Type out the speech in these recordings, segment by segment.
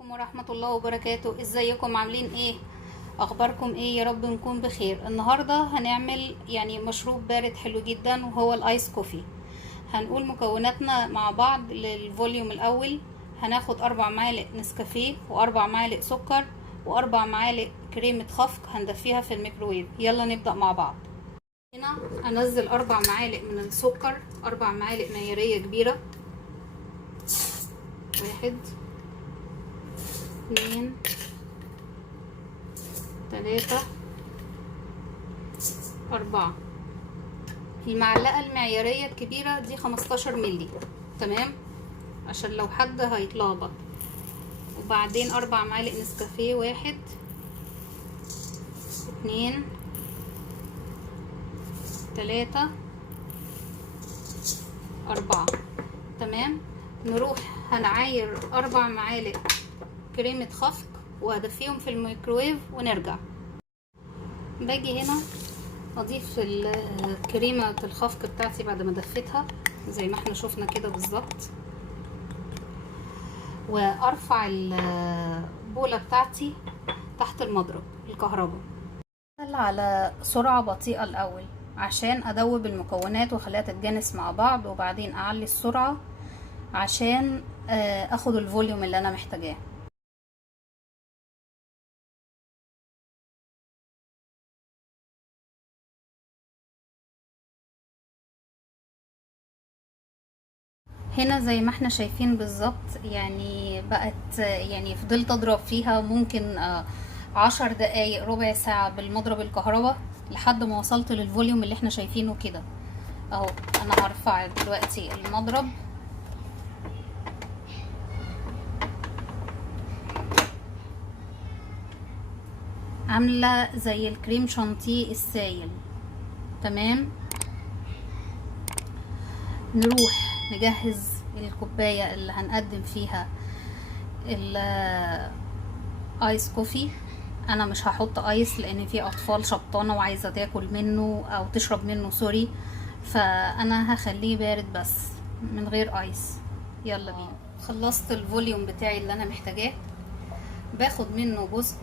عليكم ورحمة الله وبركاته. ازيكم؟ عاملين ايه؟ اخباركم ايه؟ يا رب نكون بخير. النهاردة هنعمل مشروب بارد حلو جدا وهو الايس كوفي. هنقول مكوناتنا مع بعض للفوليوم الاول. هناخد 4 معالق نسكافيه و4 معالق سكر و4 معالق كريمة خفق هندفيها في الميكروويف. يلا نبدأ مع بعض. هنا انزل 4 معالق من السكر، 4 معالق ميرية كبيرة. 1 2 3 4. المعلقة المعيارية الكبيرة دي 15 ملي، تمام، عشان لو حد هيتلخبط. وبعدين 4 معالق نسكافيه، 1 2 3 4، تمام. نروح هنعاير 4 معالق كريمة خفق وهدفيهم في الميكروويف ونرجع. باجي هنا اضيف الكريمة الخفق بتاعتي بعد ما دفيتها زي ما احنا شفنا كده بالظبط، وارفع البولة بتاعتي تحت المضرب الكهرباء على سرعة بطيئة الاول عشان ادوب المكونات واخليها تتجانس مع بعض، وبعدين اعلي السرعة عشان اخد الفوليوم اللي انا محتاجاه. هنا زي ما احنا شايفين بالظبط بقت فضلت اضرب فيها ممكن 10 دقايق ربع ساعة بالمضرب الكهرباء لحد ما وصلت للفوليوم اللي احنا شايفينه كده اهو. انا هرفع دلوقتي المضرب عاملة زي الكريم شانتيه السايل، تمام. نروح نجهز الكوباية اللي هنقدم فيها الايس كوفي. انا مش هحط ايس لان في اطفال شبطانة وعايزة تاكل منه او تشرب منه، سوري، فانا هخليه بارد بس من غير ايس. يلا بينا. خلصت الفوليوم بتاعي اللي انا محتاجاه، باخد منه جزء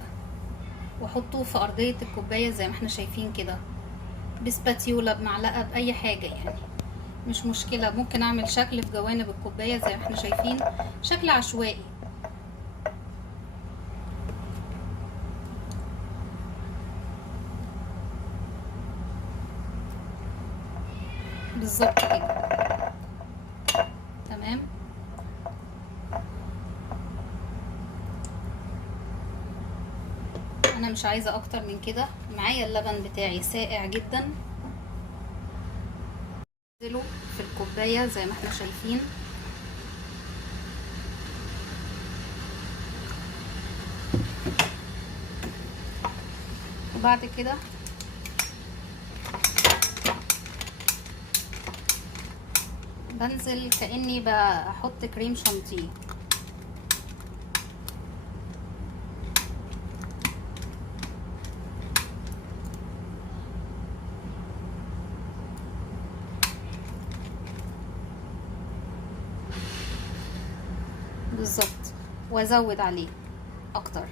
واحطه في ارضية الكوباية زي ما احنا شايفين كده، بسباتيولا، بمعلقة، باي حاجة مش مشكلة. ممكن اعمل شكل في جوانب الكوباية زي ما احنا شايفين، شكل عشوائي بالظبط كده، تمام. انا مش عايزة اكتر من كده. معايا اللبن بتاعي ساقع جدا، انزله في الكوباية زي ما احنا شايفين، وبعد كده بنزل كأني بحط كريم شانتيه. بالظبط، وازود عليه اكتر.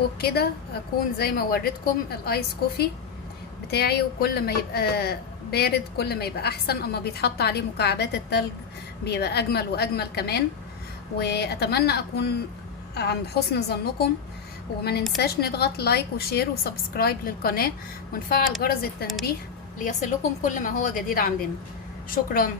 وبكده اكون زي ما وريتكم الايس كوفي بتاعي. وكل ما يبقى بارد كل ما يبقى احسن، اما بيتحط عليه مكعبات التلج بيبقى اجمل واجمل كمان. واتمنى اكون عند حسن ظنكم، وما ننساش نضغط لايك وشير وسبسكرايب للقناة ونفعل جرس التنبيه ليصلكم كل ما هو جديد عندنا. شكرا.